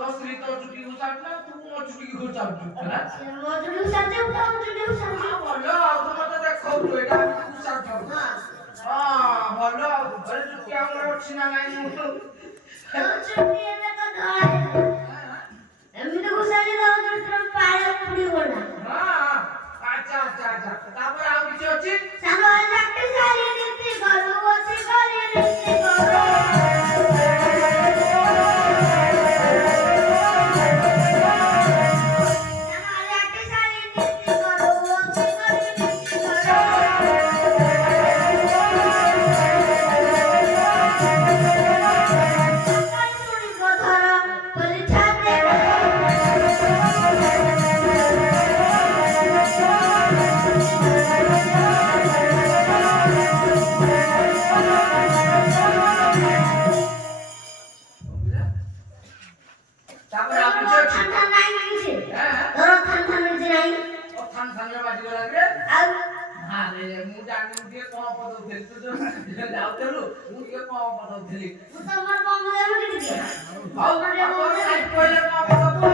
तो स्त्री तो चुटी घुसाटना तू मो चुटी घुसाटू है मो चुटी घुसाटे उठा मो चुटी घुसाटे बोलो तो मत देखो तू एटा घुसाटू हां बोलो अरे चुटी हमर अछि ना नाही मु तो चुटी एटा तो धरे एमि तो घुसाटे दाও तो पाया पुडी बोला हां अच्छा अच्छा अच्छा तापर आ किछ अछि सानो लाटे सारी नीति करू ओसी करी नीति करू जाउतलु मु के को पदौथली मु तमर बंगले में किति हाउ रे मो साइड कोइले को पदौ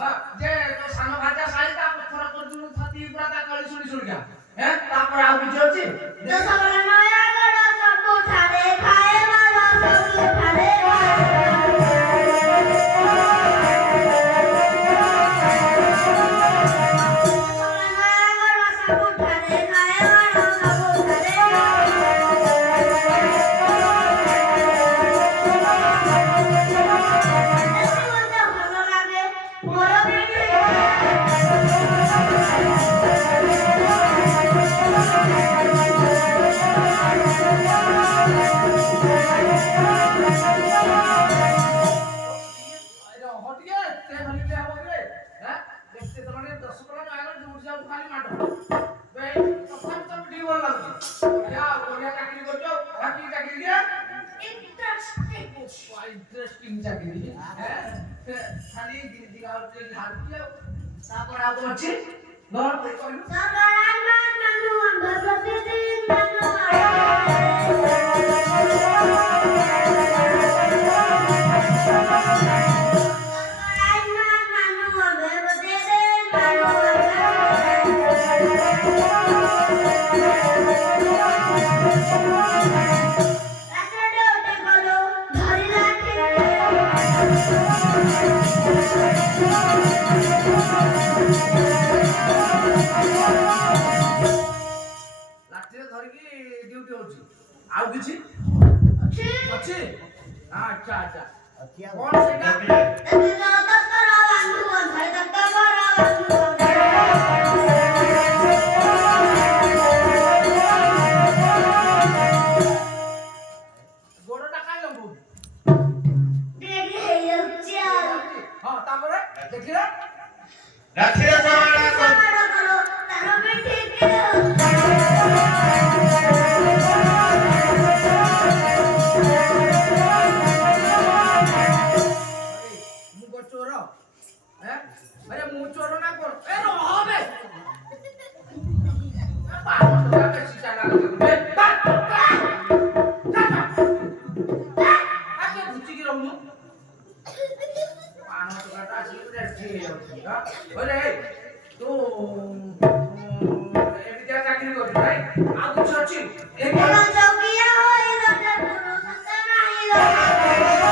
हां जे तो सानो भाजा साली ता पत्थर कर दुनु छाती पूरा ता कली सुनी सुनी का हैं तापर आ किछ अछि तो सबले नया गड़ा सब उठाले खाए वाला सब उठाले इंटरेस्टिंग चाकरी है खाली दिगा के झाड़ दिया तापर आ तो अछि नोट पे कहलु सगरान मानु हम प्रतिदिन मानु आउ किछि अछि अच्छा अच्छा कौन सेटा एते जाता करा बांधु भाई दत्ता करा बांधु गोड़टा काई लंबू देख हे उच्चा हां तापर देखिरा राखिरा समारा करो तारो में ठीक है अरे मुंह चोरो ना कर ए रहो बे पागल तो का शीशा लगा बे आके घुची की रहू पानो तो काटा छी रे छी हां ओरे तू ए विद्या चाकरी कर भाई आ कुछ अछि एक चौकिया होई डॉक्टर गुरु सत्ता नाही राखिरा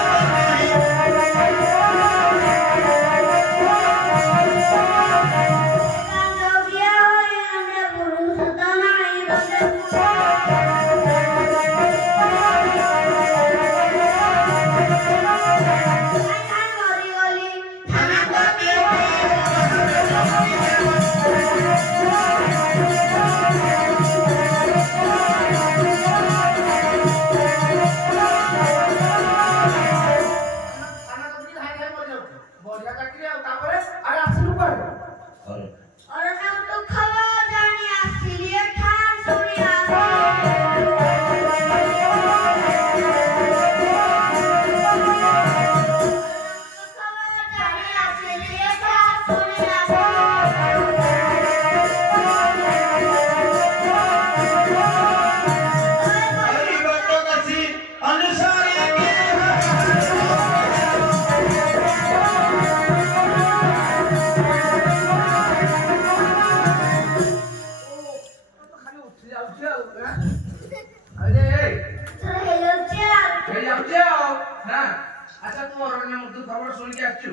ଅନା ମୃତ୍ୟୁ ଖବର ଶୁଣିକି ଆସିଛୁ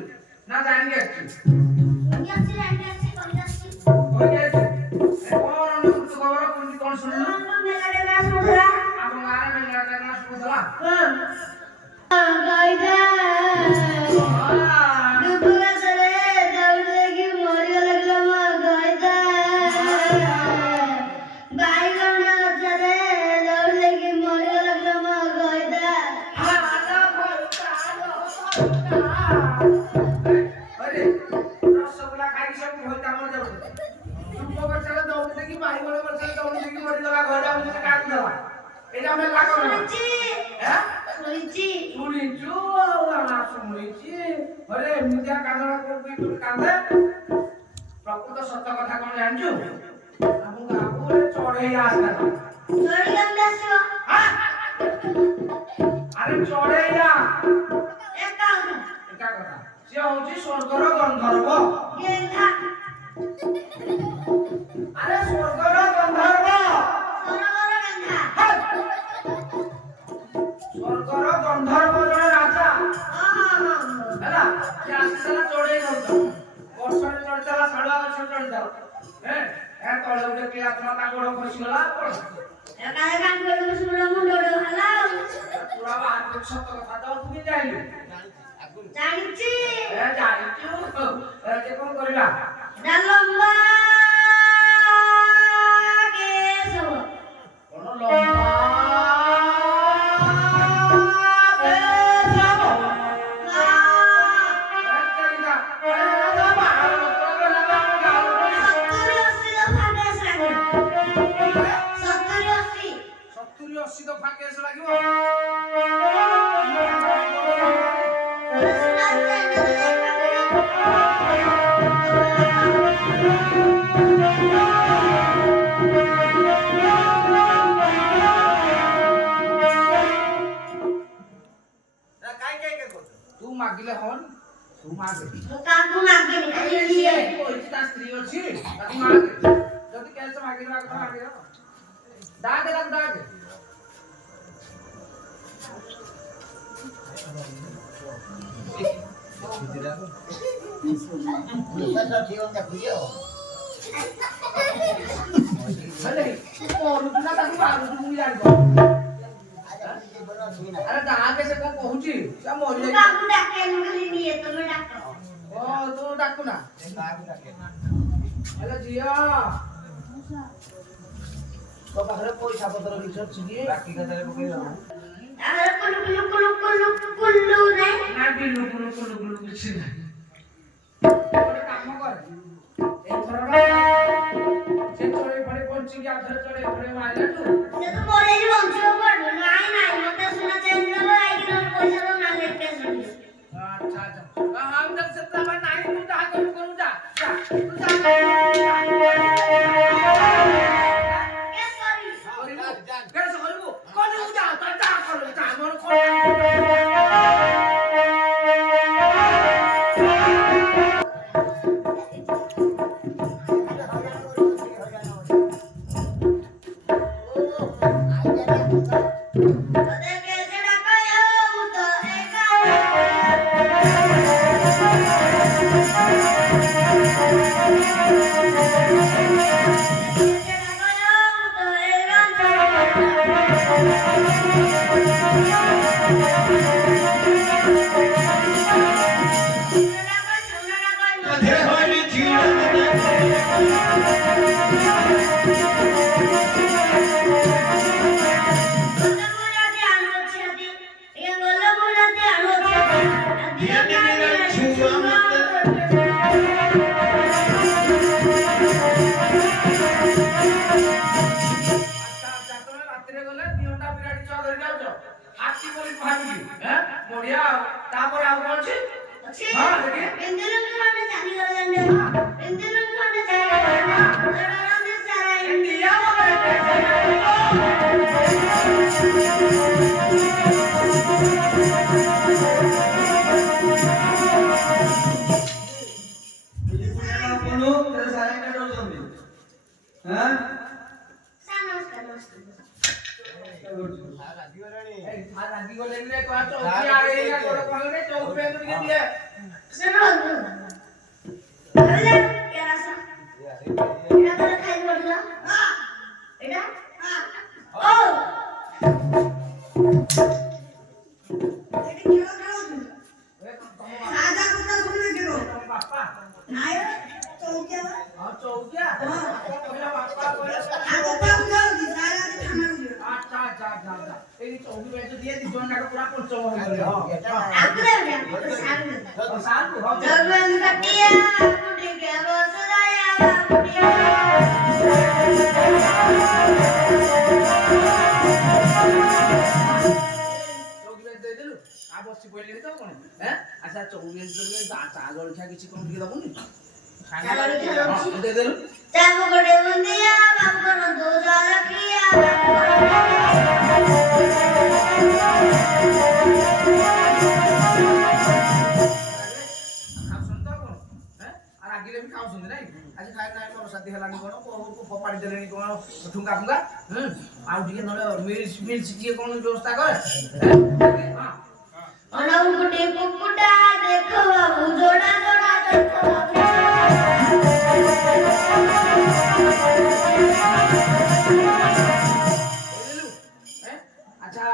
ନା ଜାଣିକି ଆସିଛୁ? শুনি আসছি রাইতে আসছি কই আসছি କହିକି ଆସିଛୁ। କଣ ଅନା ମୃତ୍ୟୁ খবର କେମିତି କଣ ଶୁଣିଲୁ? আমার মেলা ডেলা শুনছরা ଆମ ଗାଁରେ ମେଲା କାରଣ ଶୁଭୁଥିଲା। গাইদা দুপুরা চলে দৌড়ে কি মরি লাগলো মা গাইদা বাইগণ চলে দৌড়ে কি মরি লাগলো মা গাইদা अरे रसगोल्ला खाई सब होता मर जाऊ तुमको बच्चा दौड़ देखी भाई बोले बच्चा दौड़ देखी मरी गला घर जाऊ से काट देला एजा में लागो ना শুনছি हैं শুনছি শুনিଛୁ না শুনিছি अरे মিডিয়া কান্দা করবি তুই কান্দে প্রকৃত সত্য কথা কোন জানছু আমু গাবুরে চড়েই আসলা চড়ি গন্ধ আসো আরে চড়েইয়া একা এটা কথা সে হচ্ছে স্বর্গর গন্ধর্ব গেন্ধা আরে স্বর্গর গন্ধর্ব সরগর গেন্ধা স্বর্গর গন্ধর্ব জনে রাজা ହେଲା ସେ ଆସିଥିଲା ଚଢେଇ ଗଛ ବର୍ଷରେ ଚଢିଥିଲା ଶାଳୁଆ ଗଛ ଚଢିଥିଲା ଏ ତଳେ ଗୋଟେ ପିଲା ଥିଲା ତା ଗୋଡ ଖସିଗଲା একা একা করে শুনলো মুন্ড হালা ପୁରା ବାହାର ସତ କଥା ତ ତୁ ବି ଜାଣିଲୁ জানিছি ଏ ଜାଣିଛୁ ଯେ କଣ କରିବା ডালম্বা কেশব କଣ ଲମ୍ବା तू मागिले हन तू मागे কাকু মাগে নিয়ে দিয়ে ता स्त्री अछि तू मागे जदी कैसे मागिले आग मागे दागे दागे अरे कोन ना ताकू मारू तू जानिबो अरे दागे से कोन कहूची से मरि जाई কাকু ডাকে খালি নিয়ে তুমি ডাকো ओ तू डाकू ना अरे जिया तो पाखरे पैसा पत्र किछ अछि की बाकी कतरे पकई जाऊ আর কুলু কুলু কুলু কুলু কুলু রে ना बिलु कुलु किछ ना ଗୋଟେ କାମ କର ଏଥର ସେ ଚୋରେ ପଡେ ପଞ୍ଚି କି ଆଥର ଚୋରେ ପଡେ ମାଇଲା तू সে তো মরে বঞ্চিব পড়বে নাই নাই মতে শোনা চেঞ্জ দেবো আইকি তোর পয়সা তো না দেখতে শুনি अच्छा अच्छा हम जब से तब नहीं तू जा करू जा तू जा কে সরি कैसे करू कोन जा ता करू जा मोर कोन ওদের কেসে ডাকায় তো একা কেসে ডাকায় তো ରାତିରେ ଗଲେ ଦିହଟା ବିରାଡି ଛୁଆ ଧରି ଯାଉଛ ହାତୀ ବୋଲି ଭାବିକି ବଢିଆ ତାପରେ ଆଉ କଣ ଅଛି ହଁ ଦେଖି इंडिया राजी गले रे को चौकी आ गई या कोड कहले चौकी पे দিয়ে ଶୁଣ କହିଲେ ଏରା ସା ଏରା ତ ଖାଇ ପଡିଲା ଏଟା ଓ ଏଠି ଖେଳ ଖେଳୁଛୁ ରାଜା କଥା ଶୁଣିବେ କେନ ତମ ବାପା ନାଇଁ ଚୌକିଆ ଆଉ ଚୌକିଆ କହିଲା ବାପା କହିଲା ଆଗ ପାଉ ଯାଉଛି ସାରା ଥାନାକୁ ଯିବ ଆଚ୍ଛା ଆଚ୍ଛା ଆଚ୍ଛା ଆଚ୍ଛା ଏଇ ଚୌକି ବେଞ୍ଚ দিয়ে ଦି ଜଣ ଯାକ ପୁରା ପଞ୍ଚମ ହେଇଗଲେ ଆଗୁରେ ଉଠା ସାରୁ ସାରୁ ହଉ ଜଗବନ୍ଧୁ କଟିଆ ମୁଣ୍ଡି କେ ବସଦାୟା ମୁଣ୍ଡିଆ ଚୌକି ବେଞ୍ଚ ଦେଇଦେଲୁ ଆଉ ବସି ପଇଲେ ତ କଣ ଆଚ୍ଛା ଚୌକି ବେଞ୍ଚ ଦେଲେ ଚା ଜଳଖିଆ କିଛି କଣ ଟିକେ ଦବୁନି ଚା ଜଳଖିଆ ଦଉଛି। ଦେଇଦେଲୁ ଚାବୁ ଗୋଟେ ବୁନ୍ଦିଆ ବାବୁର ଦୋଜ ରଖିଆ ଖାଉଛନ୍ତି ତ କଣ ଆଉ ରାଗିଲେ ବି ଖାଉଛନ୍ତି ନାଇଁ ଆଜି ଖାଇ ନାଇଁ ମୋର ସାଥି ହେଲାନି କଣ ଫୋପାଡ଼ି ଦେଲେଣି କଣ ଠୁଙ୍ଗା ଫୁଙ୍ଗା ଆଉ ଟିକେ ନହେଲେ ମିଲ୍ସ ଟିକେ କଣ ବ୍ୟବସ୍ଥା କରେ ହଁ ଅନାଉ ଗୋଟେ କୁକୁଟା ଦେଖ ବାବୁ ଯୋଡ଼ା ଯୋଡ଼ା ଦେଖ ବାବୁ ବୁଝିଲୁ ଆଚ୍ଛା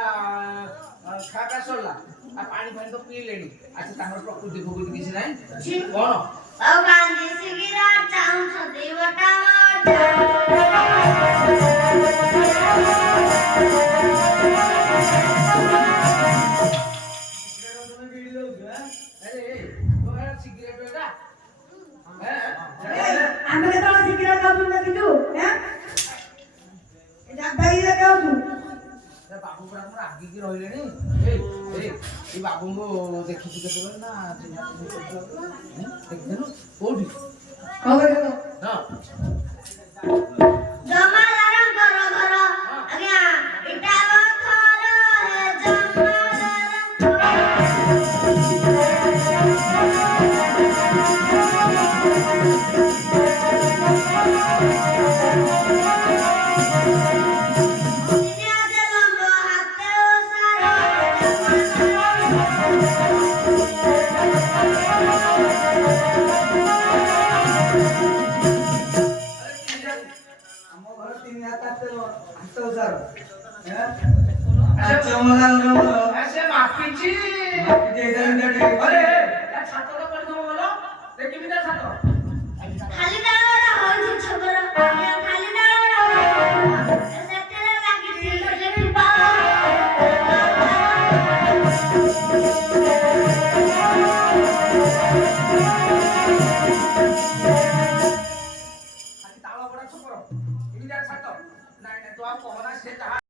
ଖାଇବା ସରିଲା ଆଉ ପାଣି ଫାଣି ତ ପିଇଲେଣି ଆଚ୍ଛା ତାଙ୍କର ପ୍ରକୃତି ଫକୃତି କିଛି ନାହିଁ କଣ ଆଉ ଗାନ୍ଧୀ ଶିଗିରା ଚାହୁଁଛନ୍ତି ବଟା ସିଗାରେଟ ଏଟା ଆମେ କେତେବେଳେ ଶିଖିରା ଖାଉଛୁ ଦେଖିଛୁ ଏଟା ଭାଇରେ ଖାଉଛୁ ବାବୁ ପୁରା ଆମର ରାଗିକି ରହିଲେଣି ଏଇ ବାବୁଙ୍କୁ ଦେଖିଛୁ କେତେବେଳେ ନା ଚିହ୍ନା ଚିହ୍ନି ଦେଖିଥିଲୁ କୋଉଠି କଣ ଦେଖ ହଁ ଜମାଦାରଙ୍କର ଘର ଆଜ୍ଞା ଇଟା ଘର ସେ ମାପିଛି ଛାତ ତ କରିଦବ ଭଲ ଦେଖିବି ତା ଛାତ ଖାଲି